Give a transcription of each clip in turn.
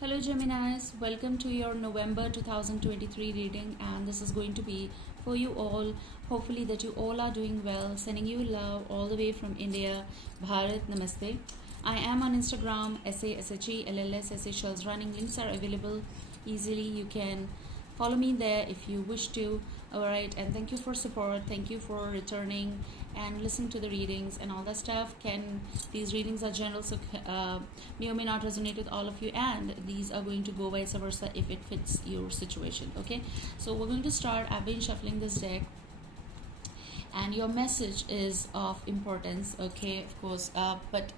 Hello Geminis, welcome to your November 2023 reading, and this is going to be for you all. Hopefully that you all are doing well. Sending you love all the way from India. Bharat, namaste. I am on Instagram, SASHELLS, Seychelles Running. Links are available easily. You can follow me there if you wish to. Alright, and thank you for support. Thank you for returning and listening to the readings and all that stuff. These readings are general, so may or may not resonate with all of you, and these are going to go vice versa if it fits your situation. Okay, so we're going to start. I've been shuffling this deck, and your message is of importance. Okay, of course, but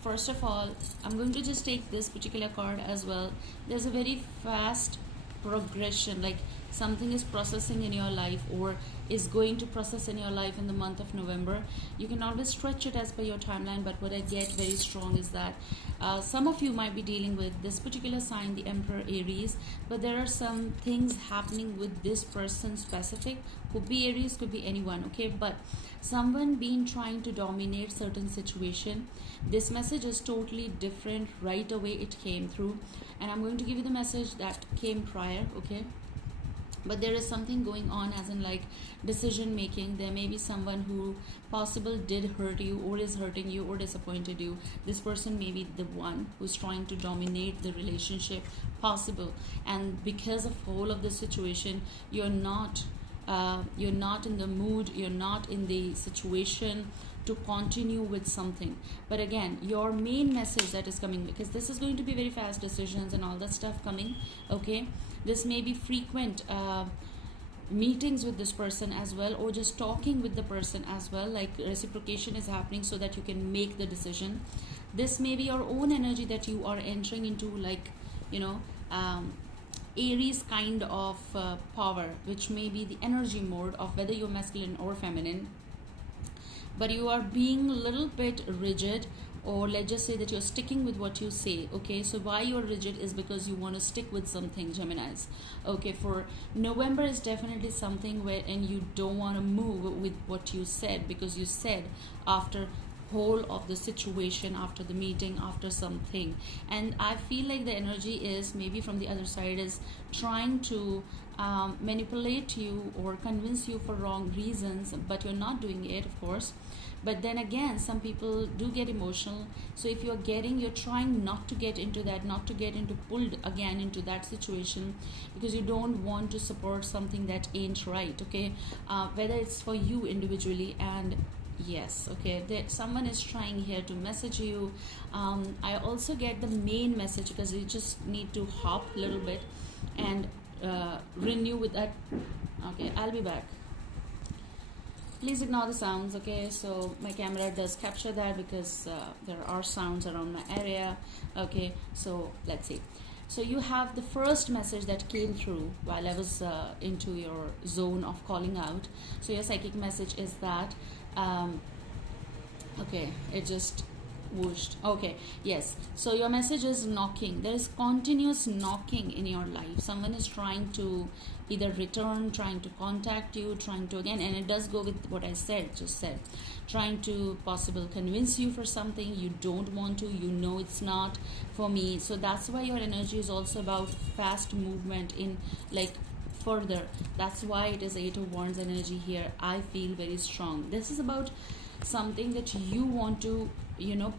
first of all, I'm going to just take this particular card as well. There's a very fast progression, like something is processing in your life or is going to process in your life in the month of November. You can always stretch it as per your timeline, but what I get very strong is that some of you might be dealing with this particular sign, the Emperor Aries, but there are some things happening with this person specific. Could be Aries, could be anyone, okay, but someone been trying to dominate certain situation. This message is totally different right away. It came through, and I'm going to give you the message that came prior, okay? But there is something going on, as in like decision making. There may be someone who possible did hurt you or is hurting you or disappointed you. This person may be the one who's trying to dominate the relationship, possible, and because of all of the situation, you're not in the mood, you're not in the situation to continue with something. But again, your main message that is coming, because this is going to be very fast decisions and all that stuff coming, okay? This may be frequent meetings with this person as well, or just talking with the person as well, like reciprocation is happening so that you can make the decision. This may be your own energy that you are entering into, like, Aries kind of power, which may be the energy mode of whether you're masculine or feminine, but you are being a little bit rigid, or let's just say that you're sticking with what you say. Okay, so why you're rigid is because you want to stick with something, Geminis. Okay, for November is definitely something where, and you don't want to move with what you said, because you said after whole of the situation, after the meeting, after something. And I feel like the energy is maybe from the other side is trying to manipulate you or convince you for wrong reasons, but you're not doing it, of course. But then again, some people do get emotional. So if you're trying not to get into that, not to get into pulled again into that situation, because you don't want to support something that ain't right. Okay, whether it's for you individually, and yes, okay, someone is trying here to message you. I also get the main message, because you just need to hop a little bit and renew with that. Okay, I'll be back. Please ignore the sounds, okay? So my camera does capture that because there are sounds around my area. Okay, so let's see. So you have the first message that came through while I was into your zone of calling out. So your psychic message is that okay, it just whooshed. Okay, yes, so your message is knocking. There is continuous knocking in your life. Someone is trying to either return, trying to contact you, trying to, again, and it does go with what I just said, trying to possible convince you for something you don't want to, it's not for me. So that's why your energy is also about fast movement in, like, further. That's why it is Eight of Wands energy here. I feel very strong. This is about something that you want to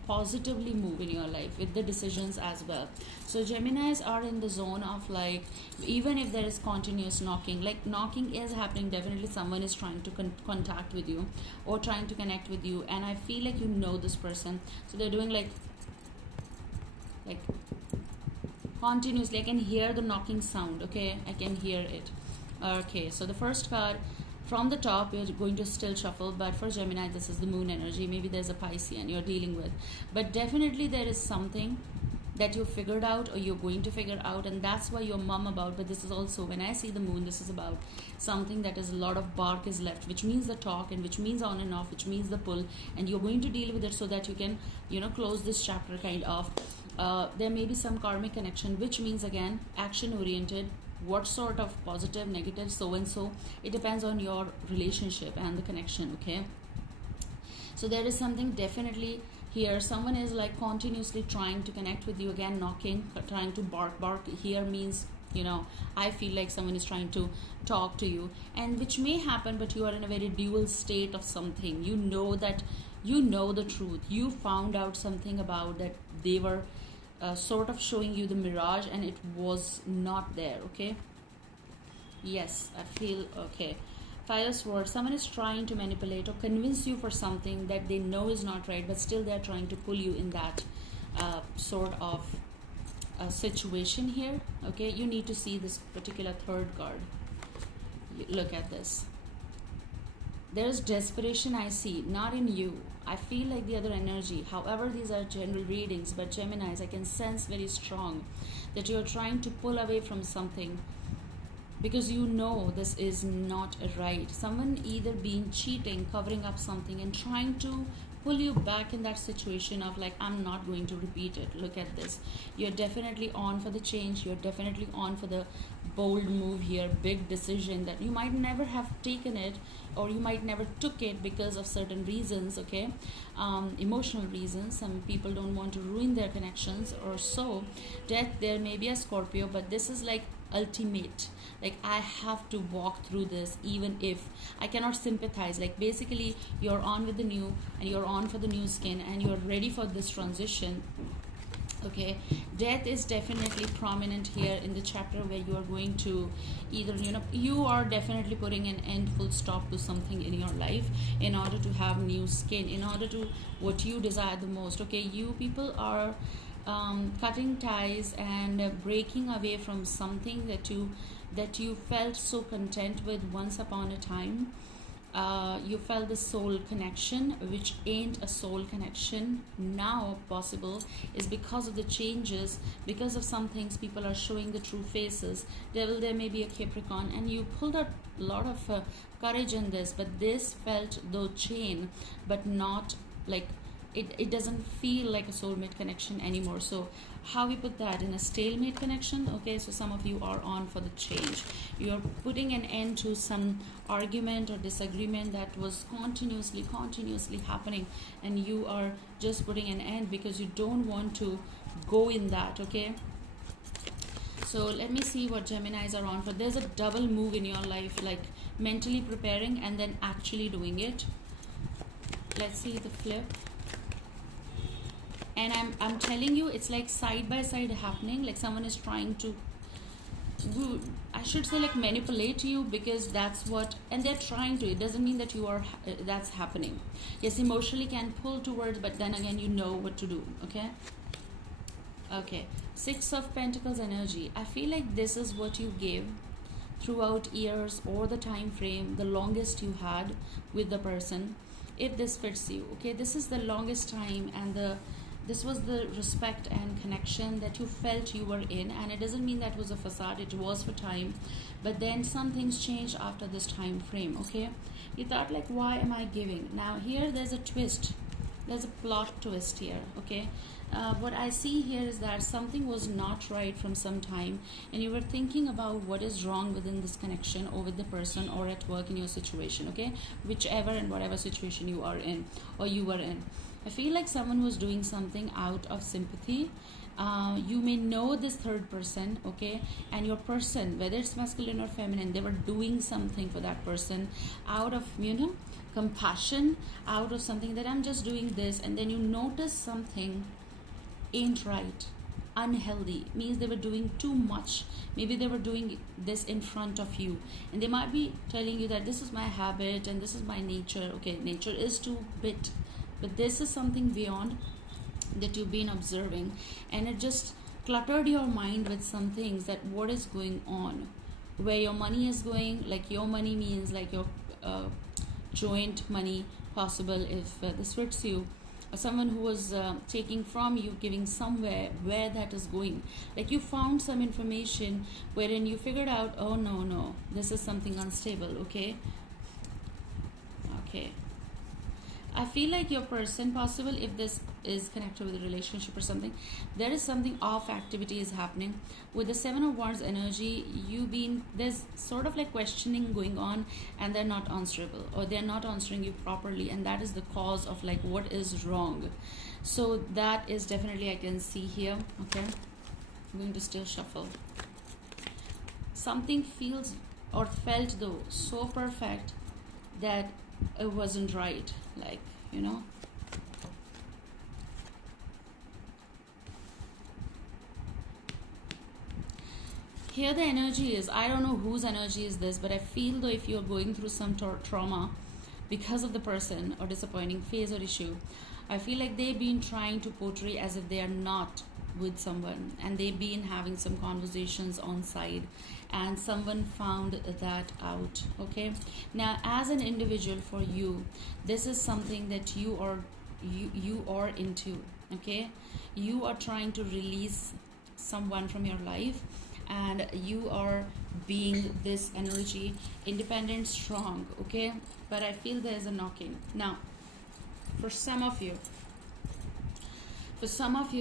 positively move in your life with the decisions as well. So Geminis are in the zone of, like, even if there is continuous knocking, like knocking is happening, definitely someone is trying to contact with you or trying to connect with you, and I feel like this person, so they're doing like continuously. I can hear the knocking sound. Okay, I can hear it. Okay, so the first card from the top, you're going to still shuffle, but for Gemini, this is the moon energy. Maybe there's a Piscean you're dealing with, but definitely there is something that you figured out or you're going to figure out, and that's why you're mum about. But this is also, when I see the moon, this is about something that is a lot of bark is left, which means the talk, and which means on and off, which means the pull, and you're going to deal with it so that you can close this chapter kind of. There may be some karmic connection, which means again action oriented. What sort of positive, negative, so and so, it depends on your relationship and the connection. Okay, so there is something definitely here someone is like continuously trying to connect with you, again knocking, trying to bark here means, you know, I feel like someone is trying to talk to you, and which may happen, but you are in a very dual state of something. You know that, you know the truth, you found out something about that they were sort of showing you the mirage and it was not there. Okay, yes, I feel okay. Five of Swords, someone is trying to manipulate or convince you for something that they know is not right, but still they're trying to pull you in that sort of situation here. Okay, you need to see this particular third card. Look at this. There's desperation I see, not in you. I feel like the other energy. However, these are general readings, but Geminis, I can sense very strong that you're trying to pull away from something because you know this is not right. Someone either being cheating, covering up something, and trying to pull you back in that situation of like, I'm not going to repeat it. Look at this. You're definitely on for the change. You're definitely on for the bold move here, big decision that you might never have taken it, or you might never took it because of certain reasons. Okay, emotional reasons. Some people don't want to ruin their connections or so. Death, there may be a Scorpio, but this is like ultimate, like I have to walk through this even if I cannot sympathize. Like basically you're on with the new, and you're on for the new skin, and you're ready for this transition. Okay, death is definitely prominent here in the chapter, where you are going to either, you know, you are definitely putting an end, full stop to something in your life in order to have new skin, in order to what you desire the most. Okay, you people are cutting ties and breaking away from something that you felt so content with once upon a time. You felt the soul connection, which ain't a soul connection now possible, is because of the changes, because of some things people are showing the true faces. Devil, there may be a Capricorn, and you pulled out a lot of courage in this, but this felt though chain, but not like it doesn't feel like a soulmate connection anymore. So how we put that in a stalemate connection? Okay, so some of you are on for the change. You are putting an end to some argument or disagreement that was continuously happening, and you are just putting an end because you don't want to go in that. Okay, so let me see what Geminis are on for. There's a double move in your life, like mentally preparing and then actually doing it. Let's see the flip. And I'm telling you, it's like side by side happening. Like someone is trying to, I should say, like manipulate you, because that's what, and they're trying to. It doesn't mean that you are that's happening. Yes, emotionally can pull towards, but then again you know what to do. Okay, okay. Six of Pentacles energy. I feel like this is what you gave throughout years or the time frame, the longest you had with the person. If this fits you, okay, this is the longest time, and this was the respect and connection that you felt you were in. And it doesn't mean that was a facade, it was for time, but then some things changed after this time frame. Okay, you thought like, why am I giving? Now here there's a twist, there's a plot twist here. Okay, what I see here is that something was not right from some time, and you were thinking about what is wrong within this connection, or with the person, or at work, in your situation. Okay, whichever and whatever situation you are in or you were in, I feel like someone was doing something out of sympathy. You may know this third person, okay, and your person, whether it's masculine or feminine, they were doing something for that person out of, you know, compassion, out of something that I'm just doing this, and then you notice something ain't right, unhealthy, means they were doing too much. Maybe they were doing this in front of you, and they might be telling you that this is my habit and this is my nature. Okay, nature is too bit, but this is something beyond that you've been observing, and it just cluttered your mind with some things, that what is going on, where your money is going. Like your money means like your joint money possible, if this fits you, or someone who was taking from you, giving somewhere, where that is going. Like you found some information wherein you figured out, oh no, this is something unstable. Okay, I feel like your person, possible if this is connected with a relationship or something, there is something off activity is happening. With the Seven of Wands energy, there's sort of like questioning going on, and they're not answerable, or they're not answering you properly, and that is the cause of like what is wrong. So that is definitely I can see here. Okay, I'm going to still shuffle. Something feels or felt though so perfect that it wasn't right, like, you know. Here the energy is, I don't know whose energy is this, but I feel though if you're going through some trauma because of the person or disappointing phase or issue, I feel like they've been trying to portray as if they are not with someone, and they've been having some conversations on side, and someone found that out. Okay, now as an individual, for you, this is something that you are into. Okay, you are trying to release someone from your life, and you are being this energy independent, strong. Okay, but I feel there's a knocking now. For some of you,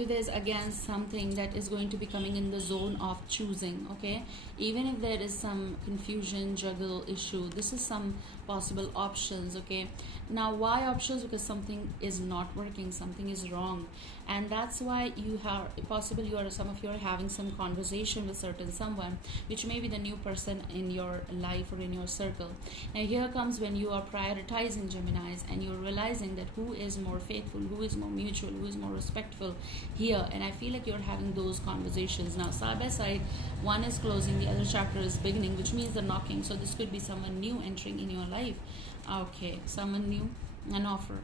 there's again something that is going to be coming in the zone of choosing. Okay, even if there is some confusion, juggle issue, this is some possible options. Okay, now why options? Because something is not working, something is wrong, and that's why you have possible some of you are having some conversation with certain someone, which may be the new person in your life or in your circle. Now here comes when you are prioritizing, Geminis, and you're realizing that who is more faithful, who is more mutual, who is more respectful here, and I feel like you're having those conversations now side by side. One is closing, the other chapter is beginning, which means the knocking. So this could be someone new entering in your life. Okay, someone new, an offer.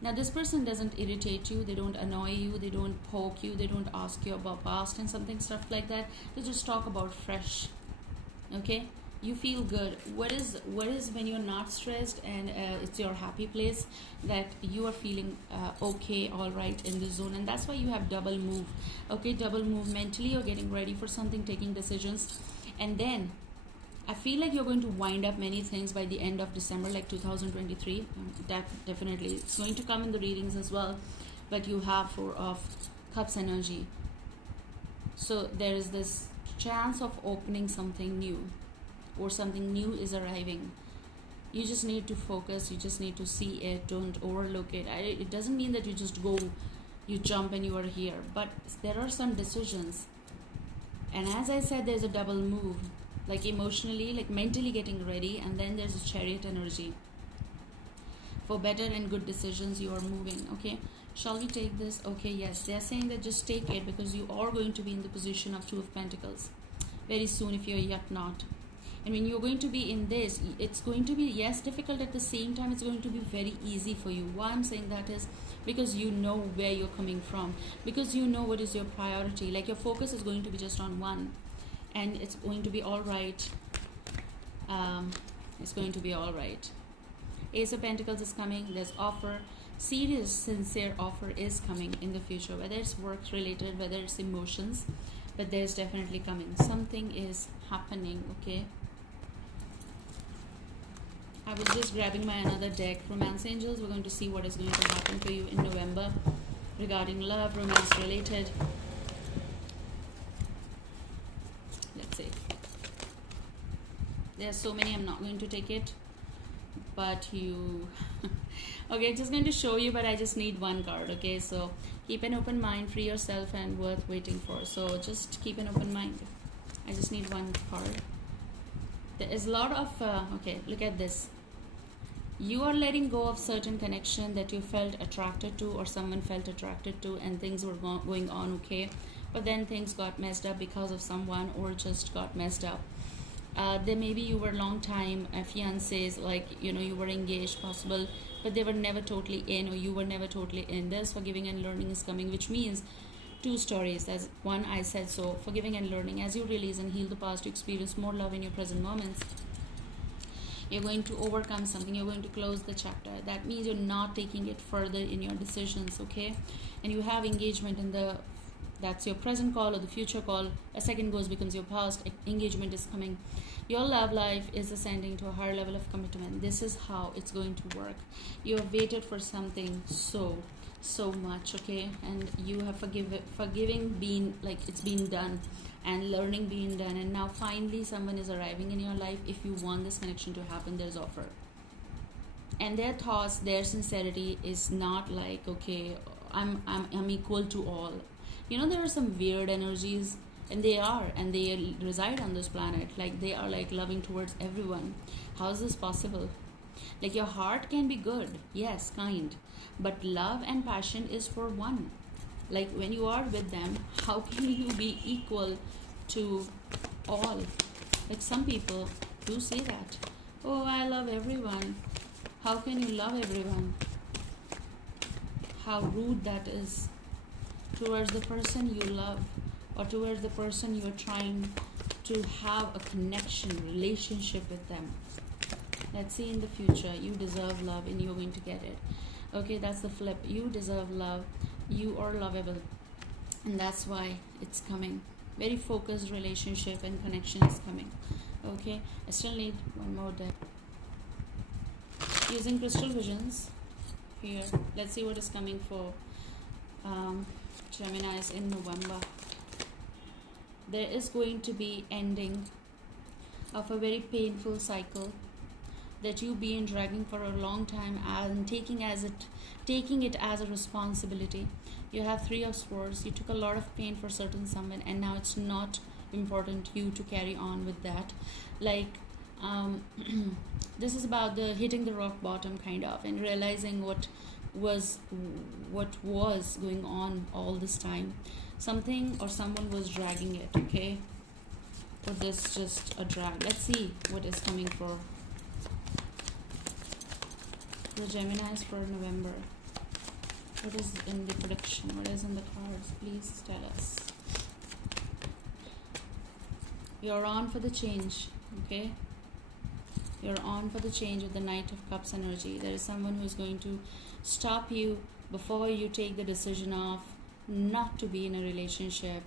Now this person doesn't irritate you, they don't annoy you, they don't poke you, they don't ask you about past and something stuff like that. They just talk about fresh. Okay, you feel good. What is when you're not stressed and it's your happy place, that you are feeling okay, all right, in the zone, and that's why you have double move. Okay, double move. Mentally you're getting ready for something, taking decisions, and then I feel like you're going to wind up many things by the end of December, like 2023. That definitely it's going to come in the readings as well. But you have Four of Cups energy. So there is this chance of opening something new, or something new is arriving. You just need to focus. You just need to see it. Don't overlook it. It doesn't mean that you just go, you jump and you are here. But there are some decisions. And as I said, there's a double move. Like emotionally, like mentally getting ready, and then there's a Chariot energy. For better and good decisions, you are moving. Okay, shall we take this? Okay, yes, they're saying that just take it, because you are going to be in the position of Two of Pentacles very soon if you're yet not. And when you're going to be in this, it's going to be, yes, difficult. At the same time, it's going to be very easy for you. Why I'm saying that is because you know where you're coming from, because you know what is your priority. Like your focus is going to be just on one, and it's going to be all right. It's going to be all right. Ace of Pentacles is coming. There's offer. Serious, sincere offer is coming in the future, whether it's work related, whether it's emotions, but there's definitely coming. Something is happening. Okay, I was just grabbing my another deck, Romance Angels. We're going to see what is going to happen for you in November regarding love, romance related. Let's see. There's so many, I'm not going to take it, but you okay, just going to show you, but I just need one card. Okay, so keep an open mind, free yourself, and worth waiting for. So just keep an open mind. I just need one card. There is a lot of okay, look at this. You are letting go of certain connection that you felt attracted to, or someone felt attracted to, and things were going on okay, but then things got messed up because of someone, or just got messed up. Then maybe you were long time fiancés, like, you know, you were engaged, possible, but they were never totally in, or you were never totally in. This forgiving and learning is coming, which means two stories. As one, I said, so forgiving and learning. As you release and heal the past, you experience more love in your present moments. You're going to overcome something. You're going to close the chapter. That means you're not taking it further in your decisions. Okay, and you have engagement in the That's your present call or the future call. A second goes becomes your past. Engagement is coming. Your love life is ascending to a higher level of commitment. This is how it's going to work. You have waited for something so much, okay, and you have forgiving been like it's been done, and learning being done, and now finally someone is arriving in your life. If you want this connection to happen, there's offer. And their thoughts, their sincerity is not like, okay, I'm equal to all. You know, there are some weird energies, and they reside on this planet, like they are like loving towards everyone. How is this possible? Like, your heart can be good, yes, kind, but love and passion is for one. Like, when you are with them, how can you be equal to all? Like, some people do say that, oh, I love everyone. How can you love everyone? How rude that is towards the person you love, or towards the person you're trying to have a connection, relationship with them. Let's see in the future. You deserve love and you're going to get it. Okay, that's the flip. You deserve love. You are lovable. And that's why it's coming. Very focused relationship and connection is coming. Okay, I still need one more deck. Using crystal visions here. Let's see what is coming for Geminis in November. There is going to be ending of a very painful cycle that you've been dragging for a long time and taking it as a responsibility. You have Three of Swords. You took a lot of pain for certain someone, and now it's not important to you to carry on with that. Like, this is about the hitting the rock bottom kind of, and realizing what was going on all this time. Something or someone was dragging it, okay? Or this just a drag. Let's see what is coming for the Geminis for November. What is in the prediction? What is in the cards? Please tell us. You're on for the change, okay? You're on for the change with the Knight of Cups energy. There is someone who is going to stop you before you take the decision of not to be in a relationship,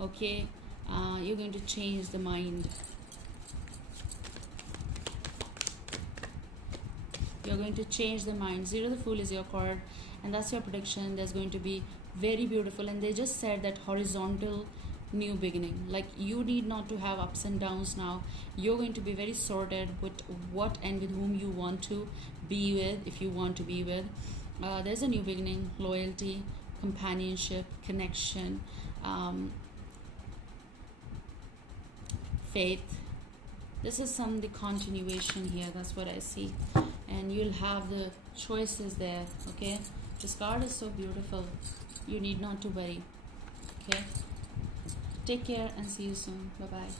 okay? You're going to change the mind. You're going to change the mind. Zero the Fool is your card, and that's your prediction. There's going to be very beautiful, and they just said that horizontal new beginning. Like, you need not to have ups and downs now. You're going to be very sorted with what and with whom you want to be with, if you want to be with. There's a new beginning, loyalty, companionship, connection, faith. This is the continuation here. That's what I see. And you'll have the choices there, okay? This card is so beautiful. You need not to worry, okay? Take care and see you soon. Bye-bye.